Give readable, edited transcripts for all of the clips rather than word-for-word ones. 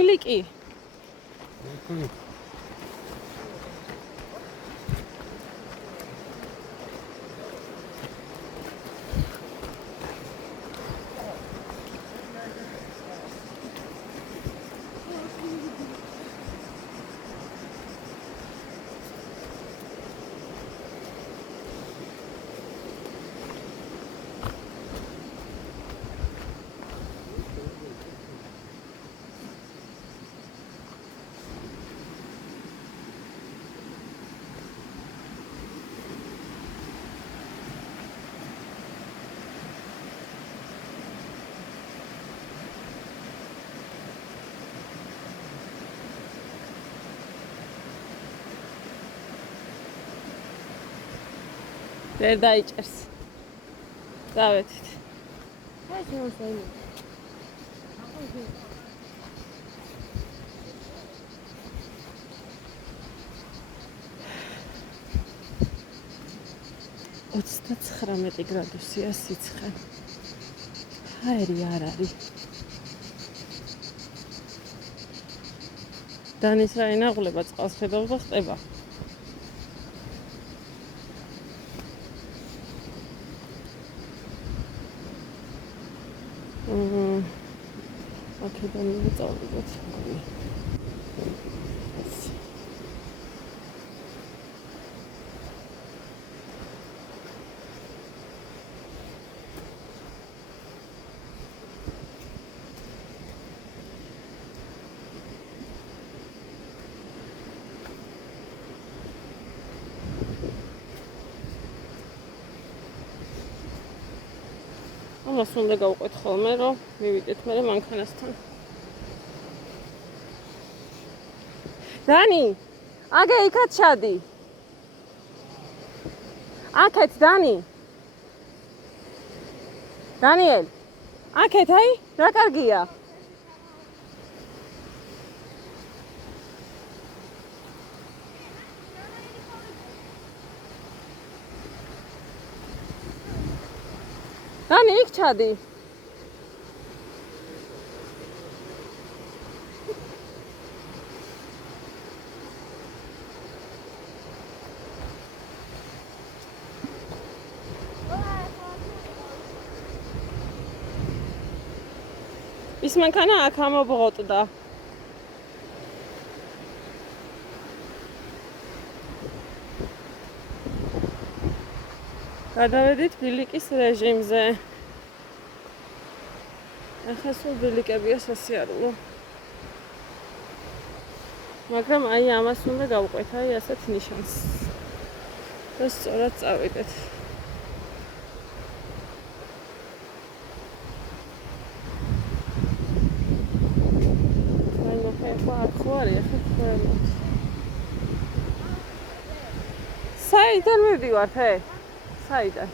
ბილიკი. ვერ დაიჭერს. დავეთით. აი შემოსწავლე. $39 გრადუსია სიცხე. ჰაერი არ არის. დანის რა ენაღვლება წყალს ხედავ და ხტება. აქედან მივიწავდეთ. ამას უნდა გავყვეთ ხოლმე, რომ მივიდეთ მე მანქანასთან. დანი, აგე იქაც ჩადი. აქეთ დანი. დანიელ, აქეთ აი, რა კარგია. დანი, იქ ჩადი. ის მანქანა აქ ამობროტდა. გადავედით ბილიკის რეჟიმზე. ახლა სულ ბილიკებია სასიარულო. მაგრამ აი ამას უნდა გავყვეთ, აი ასეთ ნიშანს. და სწორად წავიდეთ. საიდან მივდივართ, საიდან?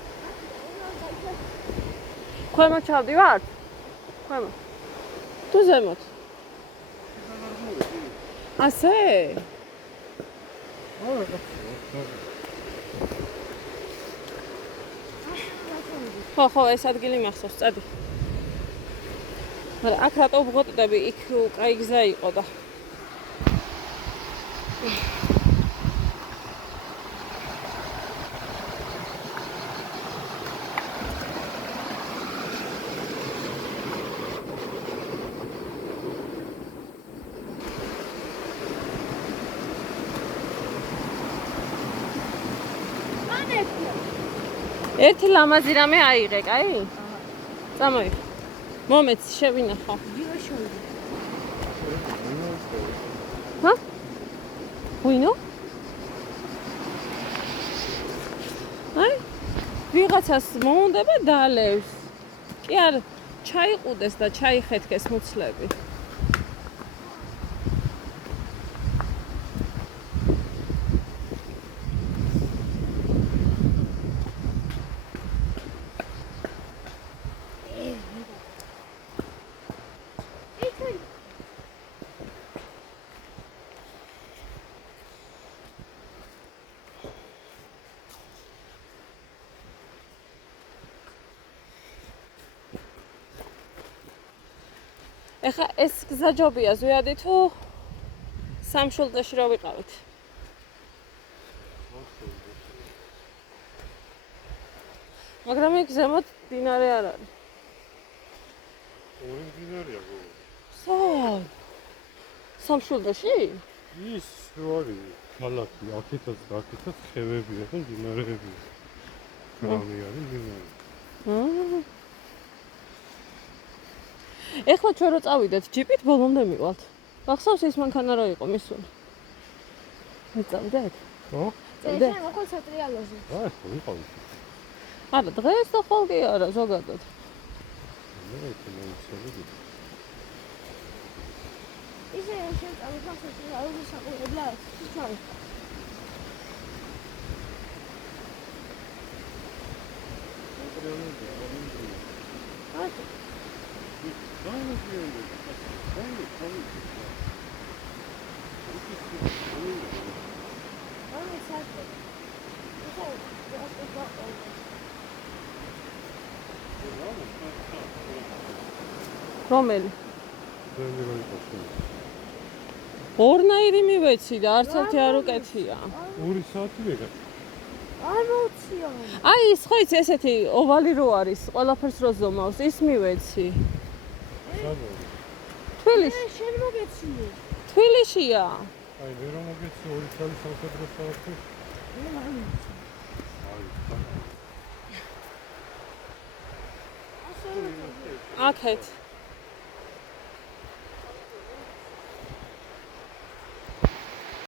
ქვემოთ ჩავდივართ? ქვემოთ. თუ ზემოთ? ასე? ხო, ეს ადგილი მახსოვს, წადი. მაგრამ აქ რატო ვღოტდები? იქ კაი გზა იყო და. ერთი ლამაზი რამე აიღე, კაი? წამოიღე. მომეც შევინახო. ჰა? ვინო? აი? ვიღაცას მოუნდება დალევს. კი არა, ჩაიყუდეს და ჩაიხეთქეს მუცლები. ეხა ეს გზაჯობია ზვიადი თუ სამშვილდეში რა ვიყავით? მაგრამ იქ ზემოთ დინარე არ არის. ორი მდინარეა გოგო. სად? სამშვილდეში? ის რო არის ქალაქი, აქეთაც და აქეთაც ხევებია და მდინარეებია. გრამი არის მდინარე. ეხლა ჩვენ რო წავიდეთ ჯიპით ბოლომდე მივალთ. გახსოვს ის მანქანა რა იყო მისული? მეწამდეთ? ხო? წამდე? შენ მოხვალ სატრიალოზე. აი, ხო ვიყავით. არა, დღეს და ხოლმე არა, ზოგადად. მე მოიცავდი. ისე შენ წავიხარ სატრიალოზე საყურებლად. ჩავი. აი, ამე საერთოდ. ისე რომელი? ძველი რო იყო შენ. ორნაირი მივეცი და არც ერთი არ უკეთია. 2 საათი ვეგა. არ მოვცია. აი ის ხო იცი ესეთი ოვალი რო არის, ყველაფერს რო ზომავს, ის მივეცი. სადო? თბილისში. შენ მოგეციე. თბილისშია. აი, მე რომ მოგეცი 2 წელი სამხედრო საათი. აი, აქეთ.